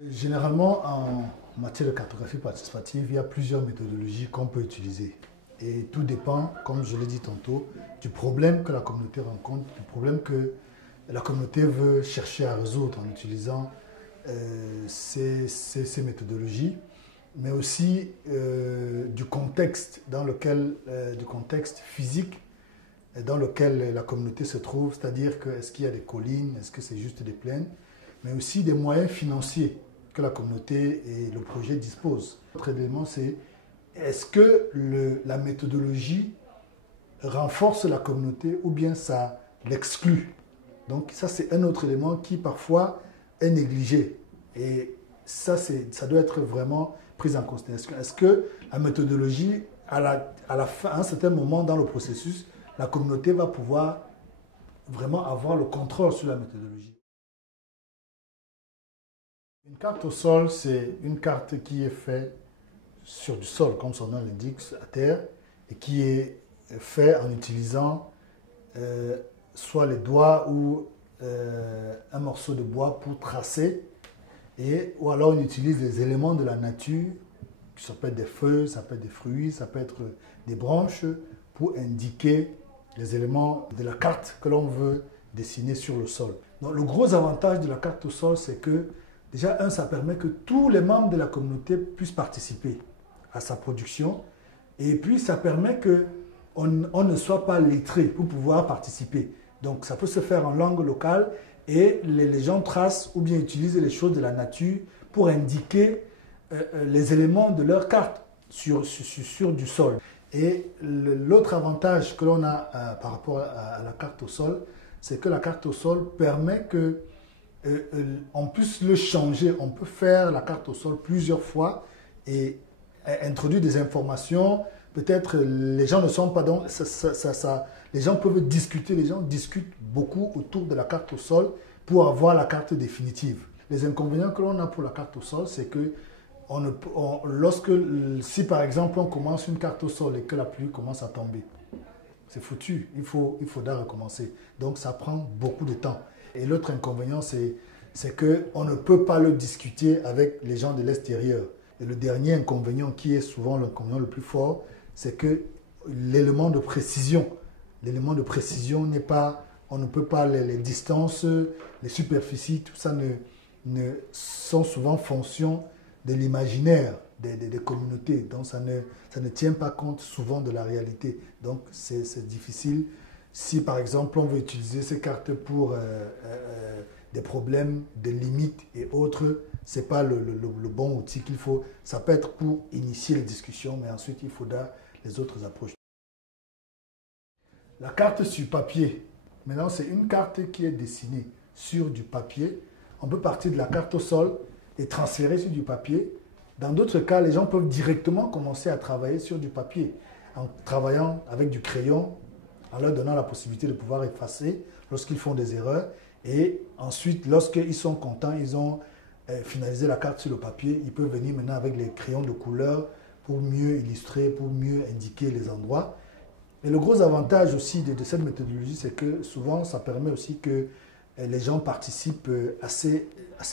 Généralement, en matière de cartographie participative, il y a plusieurs méthodologies qu'on peut utiliser. Et tout dépend, comme je l'ai dit tantôt, du problème que la communauté rencontre, du problème que la communauté veut chercher à résoudre en utilisant ces méthodologies, mais aussi du contexte du contexte physique dans lequel la communauté se trouve, c'est-à-dire que est-ce qu'il y a des collines, est-ce que c'est juste des plaines, mais aussi des moyens financiers que la communauté et le projet disposent. L'autre élément, c'est est-ce que la méthodologie renforce la communauté ou bien ça l'exclut. Donc ça, c'est un autre élément qui parfois est négligé. Et ça doit être vraiment pris en considération. Est-ce que la méthodologie, à la fin, à un certain moment dans le processus, la communauté va pouvoir vraiment avoir le contrôle sur la méthodologie? Une carte au sol, c'est une carte qui est faite sur du sol, comme son nom l'indique, à terre, et qui est faite en utilisant soit les doigts ou un morceau de bois pour tracer, ou alors on utilise des éléments de la nature, ça peut être des feuilles, ça peut être des fruits, ça peut être des branches, pour indiquer les éléments de la carte que l'on veut dessiner sur le sol. Donc, le gros avantage de la carte au sol, c'est que déjà, ça permet que tous les membres de la communauté puissent participer à sa production. Et puis, ça permet qu'on ne soit pas lettré pour pouvoir participer. Donc, ça peut se faire en langue locale et les gens tracent ou bien utilisent les choses de la nature pour indiquer les éléments de leur carte sur du sol. Et l'autre avantage que l'on a par rapport à la carte au sol, c'est que la carte au sol permet que on puisse le changer. On peut faire la carte au sol plusieurs fois et introduire des informations. Peut-être les gens ne sont pas dans les gens peuvent discuter. Les gens discutent beaucoup autour de la carte au sol pour avoir la carte définitive. Les inconvénients que l'on a pour la carte au sol, c'est que si par exemple on commence une carte au sol et que la pluie commence à tomber, c'est foutu. Il faudra recommencer. Donc ça prend beaucoup de temps. Et l'autre inconvénient, c'est qu'on ne peut pas le discuter avec les gens de l'extérieur. Et le dernier inconvénient, qui est souvent l'inconvénient le plus fort, c'est que l'élément de précision n'est pas, on ne peut pas, les distances, les superficies, tout ça sont souvent fonction de l'imaginaire des communautés. Donc ça ne tient pas compte souvent de la réalité. Donc c'est difficile. Si par exemple on veut utiliser ces cartes pour des problèmes de limites et autres, ce n'est pas le bon outil qu'il faut. Ça peut être pour initier les discussions, mais ensuite il faudra les autres approches. La carte sur papier, maintenant c'est une carte qui est dessinée sur du papier. On peut partir de la carte au sol et transférer sur du papier. Dans d'autres cas, les gens peuvent directement commencer à travailler sur du papier en travaillant avec du crayon, en leur donnant la possibilité de pouvoir effacer lorsqu'ils font des erreurs. Et ensuite, lorsqu'ils sont contents, ils ont finalisé la carte sur le papier, ils peuvent venir maintenant avec les crayons de couleur pour mieux illustrer, pour mieux indiquer les endroits. Et le gros avantage aussi de cette méthodologie, c'est que souvent, ça permet aussi que les gens participent assez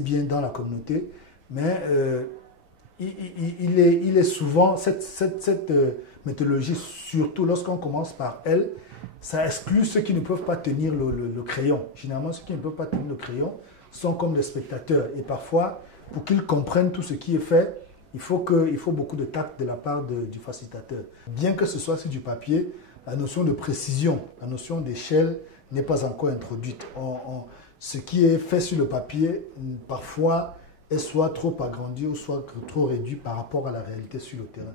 bien dans la communauté. Mais il est souvent, cette méthodologie, surtout lorsqu'on commence par elle, ça exclut ceux qui ne peuvent pas tenir le crayon. Généralement, ceux qui ne peuvent pas tenir le crayon sont comme des spectateurs. Et parfois, pour qu'ils comprennent tout ce qui est fait, il faut beaucoup de tact de la part du facilitateur. Bien que ce soit sur du papier, la notion de précision, la notion d'échelle n'est pas encore introduite. Ce qui est fait sur le papier, parfois, est soit trop agrandi ou soit trop réduit par rapport à la réalité sur le terrain.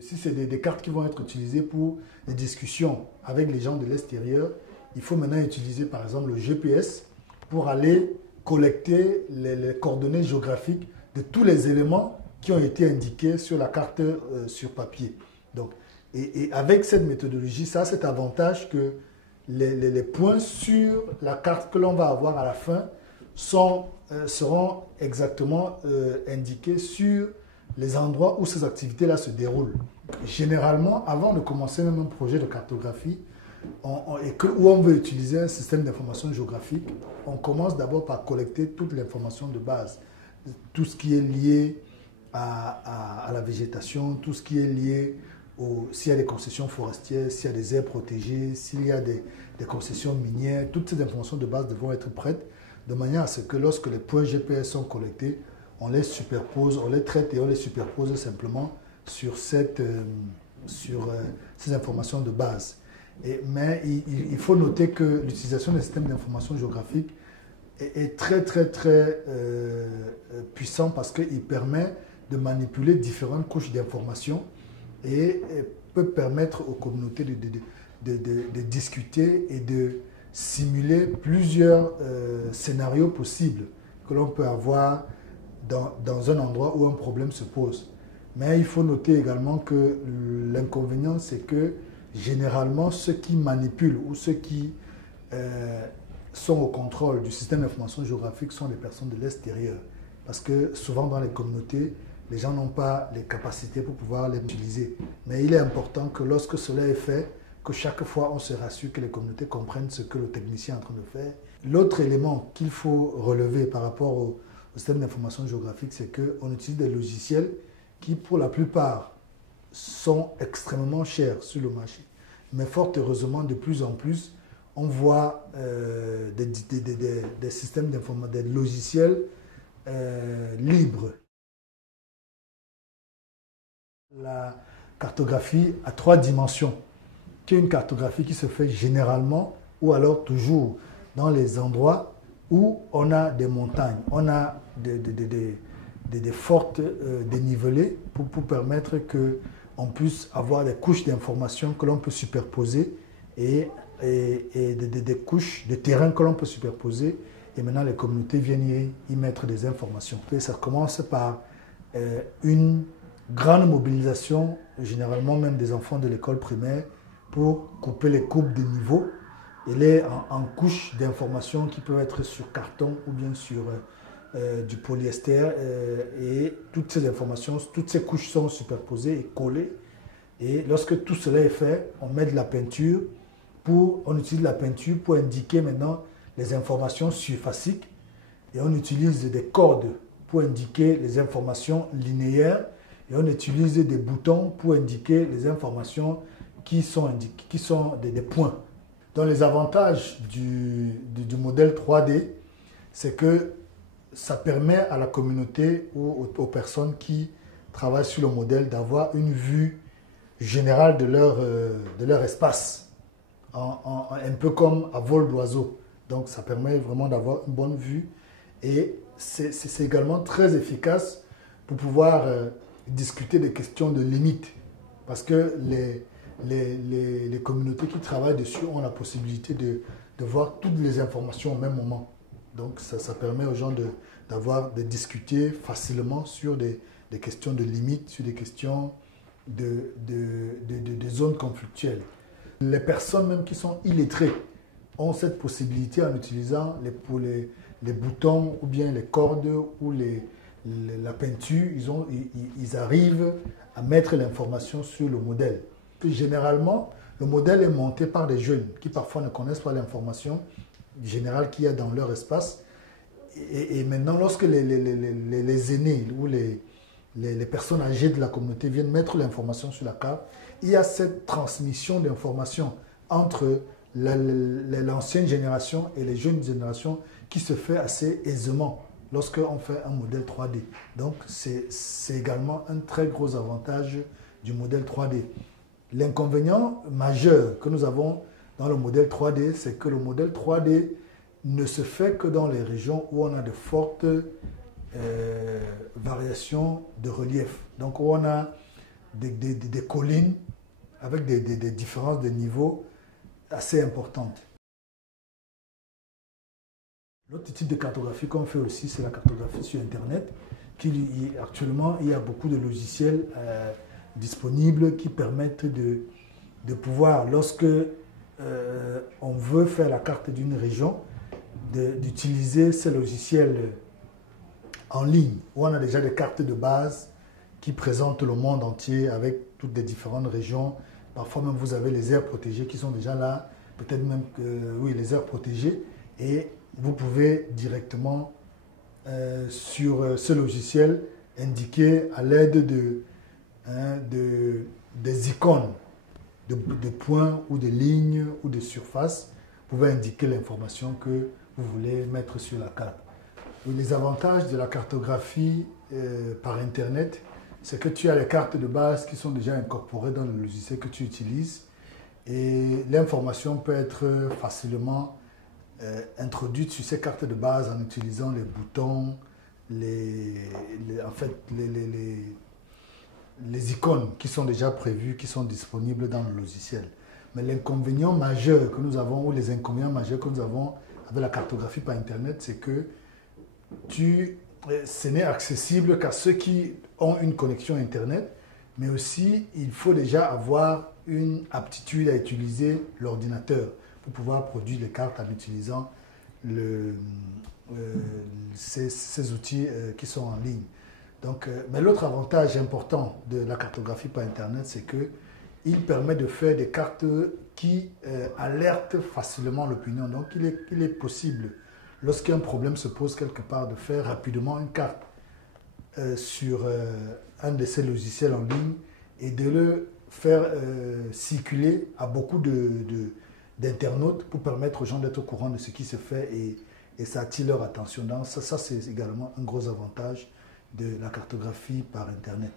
Si c'est des cartes qui vont être utilisées pour des discussions avec les gens de l'extérieur, il faut maintenant utiliser par exemple le GPS pour aller collecter les coordonnées géographiques de tous les éléments qui ont été indiqués sur la carte sur papier. Donc, et avec cette méthodologie, ça a cet avantage que les points sur la carte que l'on va avoir à la fin seront exactement indiqués sur les endroits où ces activités-là se déroulent. Généralement, avant de commencer même un projet de cartographie, où on veut utiliser un système d'information géographique, on commence d'abord par collecter toute l'information de base. Tout ce qui est lié à la végétation, tout ce qui est lié s'il y a des concessions forestières, s'il y a des aires protégées, s'il y a des concessions minières, toutes ces informations de base devront être prêtes de manière à ce que lorsque les points GPS sont collectés, on les superpose, on les traite et on les superpose simplement sur ces informations de base. Mais il faut noter que l'utilisation des systèmes d'information géographique est très puissant parce qu'il permet de manipuler différentes couches d'informations et peut permettre aux communautés de discuter et de simuler plusieurs scénarios possibles que l'on peut avoir dans un endroit où un problème se pose. Mais il faut noter également que l'inconvénient, c'est que généralement, ceux qui manipulent ou ceux qui sont au contrôle du système d'information géographique sont des personnes de l'extérieur. Parce que souvent dans les communautés, les gens n'ont pas les capacités pour pouvoir les utiliser. Mais il est important que lorsque cela est fait, que chaque fois on se rassure que les communautés comprennent ce que le technicien est en train de faire. L'autre élément qu'il faut relever par rapport au système d'information géographique, c'est qu'on utilise des logiciels qui, pour la plupart, sont extrêmement chers sur le marché. Mais fort heureusement, de plus en plus, on voit des systèmes d'information, des logiciels libres. La cartographie à 3 dimensions, qui est une cartographie qui se fait généralement ou alors toujours dans les endroits où on a des montagnes, on a des fortes dénivelées pour permettre qu'on puisse avoir des couches d'informations que l'on peut superposer et des couches de terrain que l'on peut superposer. Et maintenant, les communautés viennent y mettre des informations. Et ça commence par une grande mobilisation, généralement même des enfants de l'école primaire, pour couper les coupes de niveau. Elle est en couches d'informations qui peuvent être sur carton ou bien sur du polyester. Et toutes ces informations, toutes ces couches sont superposées et collées. Et lorsque tout cela est fait, on met de la peinture. On utilise la peinture pour indiquer maintenant les informations surfaciques. Et on utilise des cordes pour indiquer les informations linéaires. Et on utilise des boutons pour indiquer les informations qui sont des points. Donc les avantages du modèle 3D, c'est que ça permet à la communauté ou aux personnes qui travaillent sur le modèle d'avoir une vue générale de leur espace, un peu comme à vol d'oiseau. Donc ça permet vraiment d'avoir une bonne vue et c'est également très efficace pour pouvoir discuter des questions de limites parce que les communautés qui travaillent dessus ont la possibilité de voir toutes les informations au même moment. Donc ça permet aux gens de discuter facilement sur des questions de limites, sur des questions de zones conflictuelles. Les personnes même qui sont illettrées ont cette possibilité en utilisant les boutons ou bien les cordes ou la peinture, ils arrivent à mettre l'information sur le modèle. Généralement, le modèle est monté par des jeunes qui parfois ne connaissent pas l'information générale qu'il y a dans leur espace. Et maintenant, lorsque les aînés ou les personnes âgées de la communauté viennent mettre l'information sur la carte, il y a cette transmission d'informations entre l'ancienne génération et les jeunes générations qui se fait assez aisément lorsqu'on fait un modèle 3D. Donc, c'est également un très gros avantage du modèle 3D. L'inconvénient majeur que nous avons dans le modèle 3D, c'est que le modèle 3D ne se fait que dans les régions où on a de fortes variations de relief. Donc, où on a des collines avec des différences de niveau assez importantes. L'autre type de cartographie qu'on fait aussi, c'est la cartographie sur Internet. Actuellement, il y a beaucoup de logiciels disponibles qui permettent de pouvoir, lorsque on veut faire la carte d'une région, d'utiliser ces logiciels en ligne, où on a déjà des cartes de base qui présentent le monde entier avec toutes les différentes régions Parfois même, vous avez les aires protégées qui sont déjà là, peut-être même que, oui, les aires protégées, et vous pouvez directement sur ce logiciel indiquer à l'aide des icônes de points ou de lignes ou de surfaces, vous pouvez indiquer l'information que vous voulez mettre sur la carte. Et les avantages de la cartographie par Internet, c'est que tu as les cartes de base qui sont déjà incorporées dans le logiciel que tu utilises et l'information peut être facilement introduite sur ces cartes de base en utilisant les boutons, les icônes qui sont déjà prévues, qui sont disponibles dans le logiciel. Mais l'inconvénient majeur que nous avons, ou les inconvénients majeurs que nous avons avec la cartographie par Internet, c'est que ce n'est accessible qu'à ceux qui ont une connexion Internet, mais aussi il faut déjà avoir une aptitude à utiliser l'ordinateur pour pouvoir produire les cartes en utilisant ces outils qui sont en ligne. Donc, mais l'autre avantage important de la cartographie par Internet, c'est qu'il permet de faire des cartes qui alertent facilement l'opinion. Donc, il est possible, lorsqu'un problème se pose quelque part, de faire rapidement une carte sur un de ces logiciels en ligne et de le faire circuler à beaucoup d'internautes pour permettre aux gens d'être au courant de ce qui se fait et ça attire leur attention. Donc, ça c'est également un gros avantage de la cartographie par Internet.